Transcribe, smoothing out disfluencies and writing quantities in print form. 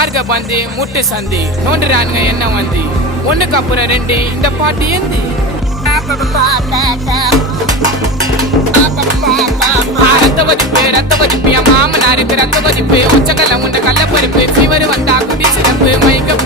மார்க பந்து முட்டு சந்தி நோண்டுறானுங்க என்ன வந்து ஒண்ணுக்கு அப்புறம் ரெண்டு இந்த பாட்டு ஏந்து ரத்த வதிப்பு என் மாமனாருக்கு ரத்த வதிப்பு ஒச்சக்கல்ல உண்ட கள்ளப்பருப்பு ஃபீவர் வந்தா குடி சிறப்பு மைக்க